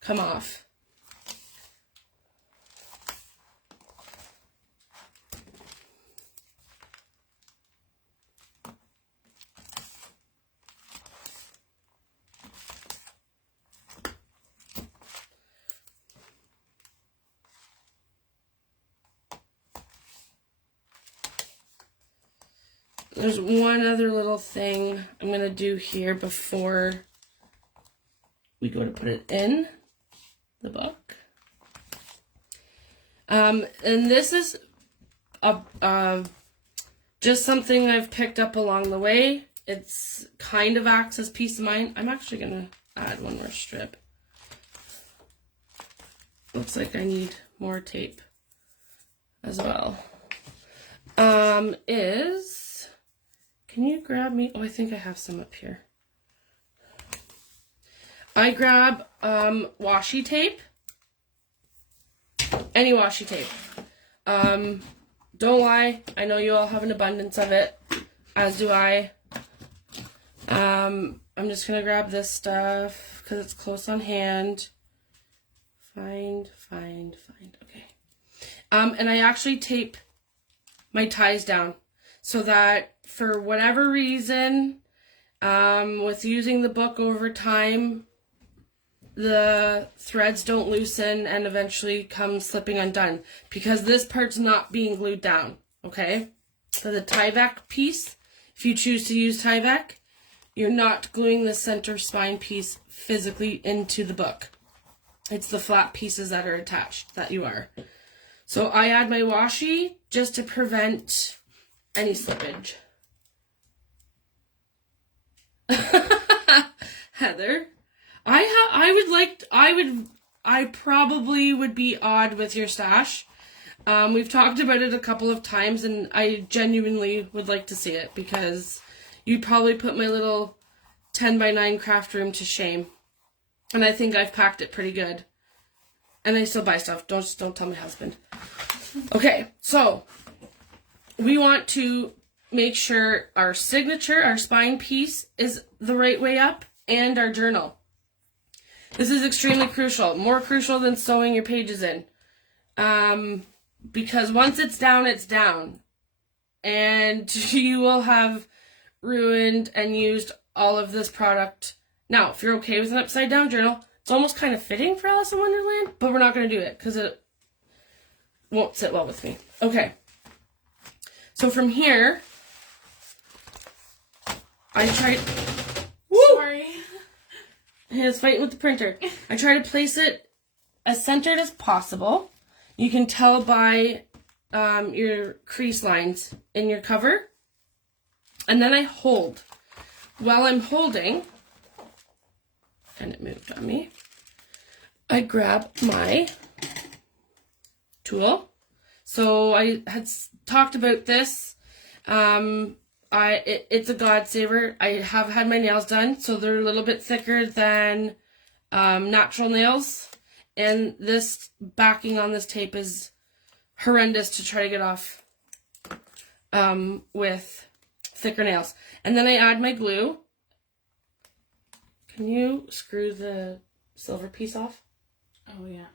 come off. There's one other little thing I'm going to do here before we go to put it in the book. And this is just something I've picked up along the way. It's kind of acts as peace of mind. I'm actually going to add one more strip. Looks like I need more tape as well. Can you grab me? Oh, I think I have some up here. I grab washi tape. Any washi tape. Don't lie, I know you all have an abundance of it, as do I. I'm just gonna grab this stuff because it's close on hand. Find. Okay. And I actually tape my ties down so that for whatever reason, with using the book over time, the threads don't loosen and eventually come slipping undone because this part's not being glued down, okay? So the Tyvek piece, if you choose to use Tyvek, you're not gluing the center spine piece physically into the book. It's the flat pieces that are attached that you are. So I add my washi just to prevent any slippage. Heather, I probably would be odd with your stash. We've talked about it a couple of times and I genuinely would like to see it because you'd probably put my little 10x9 craft room to shame. And I think I've packed it pretty good. And I still buy stuff. Don't tell my husband. Okay, so we want to make sure our signature, our spine piece, is the right way up, and our journal. This is extremely crucial. More crucial than sewing your pages in. Because once it's down, it's down. And you will have ruined and used all of this product. Now, if you're okay with an upside down journal, it's almost kind of fitting for Alice in Wonderland, but we're not going to do it because it won't sit well with me. Okay. So from here, I tried... Woo! Sorry. I was fighting with the printer. I try to place it as centered as possible. You can tell by your crease lines in your cover. And then I hold. While I'm holding, and it moved on me, I grab my tool. So I had talked about this. It's a God saver. I have had my nails done, so they're a little bit thicker than natural nails. And this backing on this tape is horrendous to try to get off with thicker nails. And then I add my glue. Can you screw the silver piece off? Oh, yeah.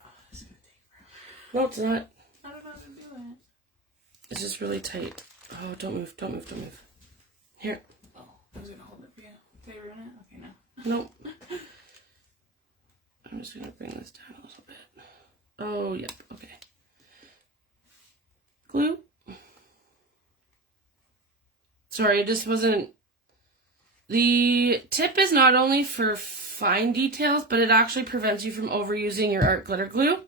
Oh, this is going to take forever. No, it's not. I don't know how to do it. It's just really tight. Oh, don't move, don't move, don't move. Here. Oh, I was going to hold it for you. Did I ruin it? Okay, no. Nope. I'm just going to bring this down a little bit. Oh, yep, okay. Glue. Sorry, it just wasn't... The tip is not only for fine details, but it actually prevents you from overusing your art glitter glue.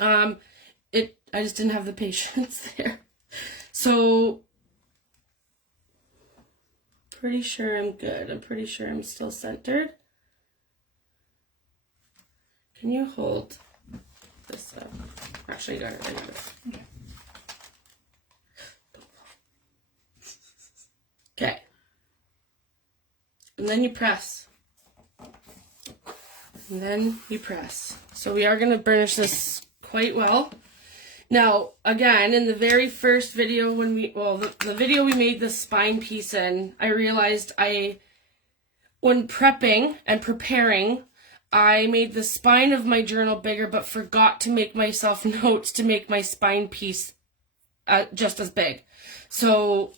I just didn't have the patience there. So, pretty sure I'm good. I'm pretty sure I'm still centered. Can you hold this up? Actually, I got it. Okay. Okay. And then you press. And then you press. So we are going to burnish this quite well. Now, again, in the very first video when the video we made the spine piece in, I realized when prepping and preparing, I made the spine of my journal bigger, but forgot to make myself notes to make my spine piece just as big. So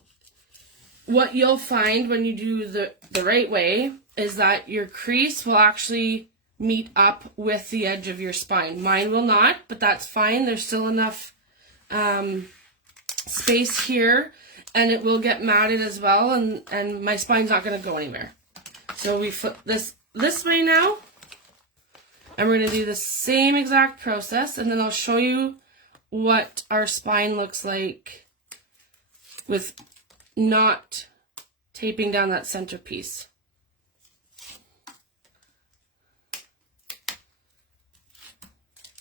what you'll find when you do the right way is that your crease will actually meet up with the edge of your spine. Mine will not, but that's fine. There's still enough space here, and it will get matted as well, and my spine's not going to go anywhere. So we flip this way now, and we're going to do the same exact process, and then I'll show you what our spine looks like with not taping down that centerpiece.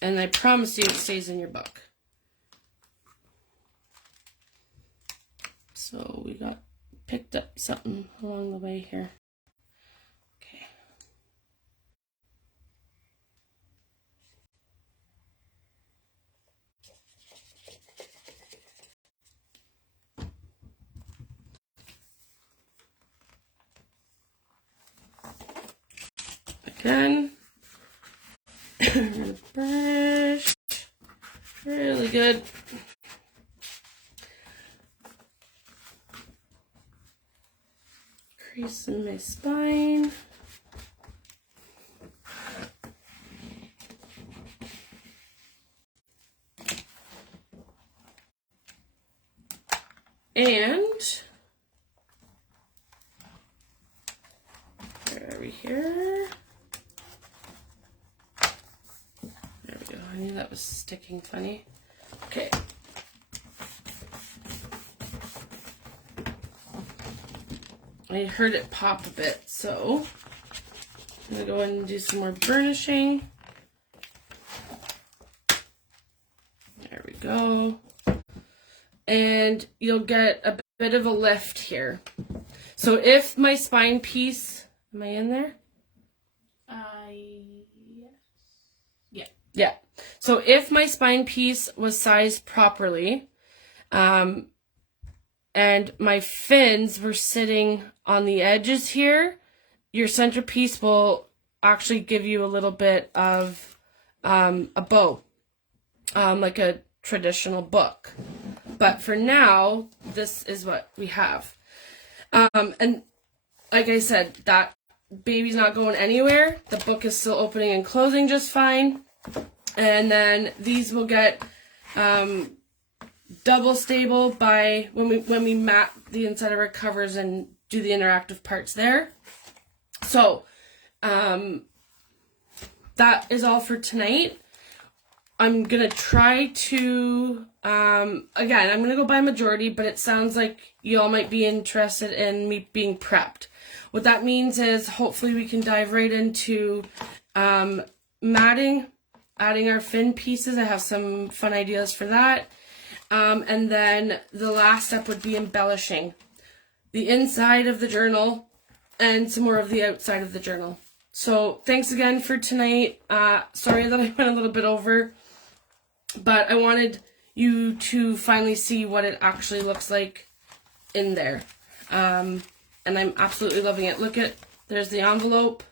And I promise you it stays in your book. So we picked up something along the way here. Okay. Again. I'm gonna brush really good. Crease in my spine. And where are we here? There we go. I knew that was sticking funny. Okay. I heard it pop a bit, so I'm going to go in and do some more burnishing. There we go. And you'll get a bit of a lift here. So if my spine piece, am I in there? Yes. Yeah. So if my spine piece was sized properly, and my fins were sitting on the edges here, your centerpiece will actually give you a little bit of a bow, like a traditional book. But for now, this is what we have. And like I said, that baby's not going anywhere. The book is still opening and closing just fine. And then these will get double stable by when we mat the inside of our covers and do the interactive parts there. So that is all for tonight. I'm gonna try to again, I'm gonna go by majority, but it sounds like you all might be interested in me being prepped. What that means is hopefully we can dive right into matting, adding our fin pieces. I have some fun ideas for that. And then the last step would be embellishing the inside of the journal and some more of the outside of the journal. So thanks again for tonight. Sorry that I went a little bit over, but I wanted you to finally see what it actually looks like in there. And I'm absolutely loving it. Look there's the envelope.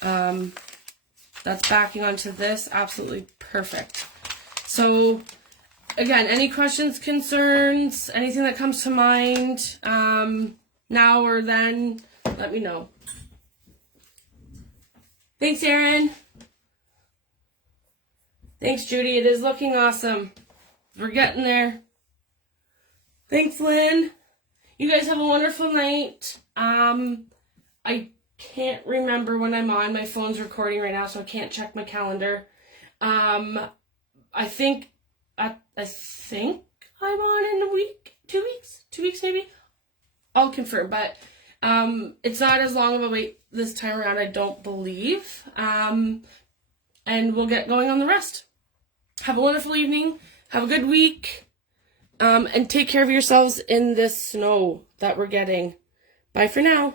That's backing onto this. Absolutely perfect. So again, any questions, concerns, anything that comes to mind now or then, let me know. Thanks, Erin. Thanks, Judy. It is looking awesome. We're getting there. Thanks, Lynn. You guys have a wonderful night. I can't remember when I'm on. My phone's recording right now, so I can't check my calendar. I think I'm on in a week, 2 weeks maybe. I'll confirm, but it's not as long of a wait this time around, I don't believe. And we'll get going on the rest. Have a wonderful evening. Have a good week. And take care of yourselves in this snow that we're getting. Bye for now.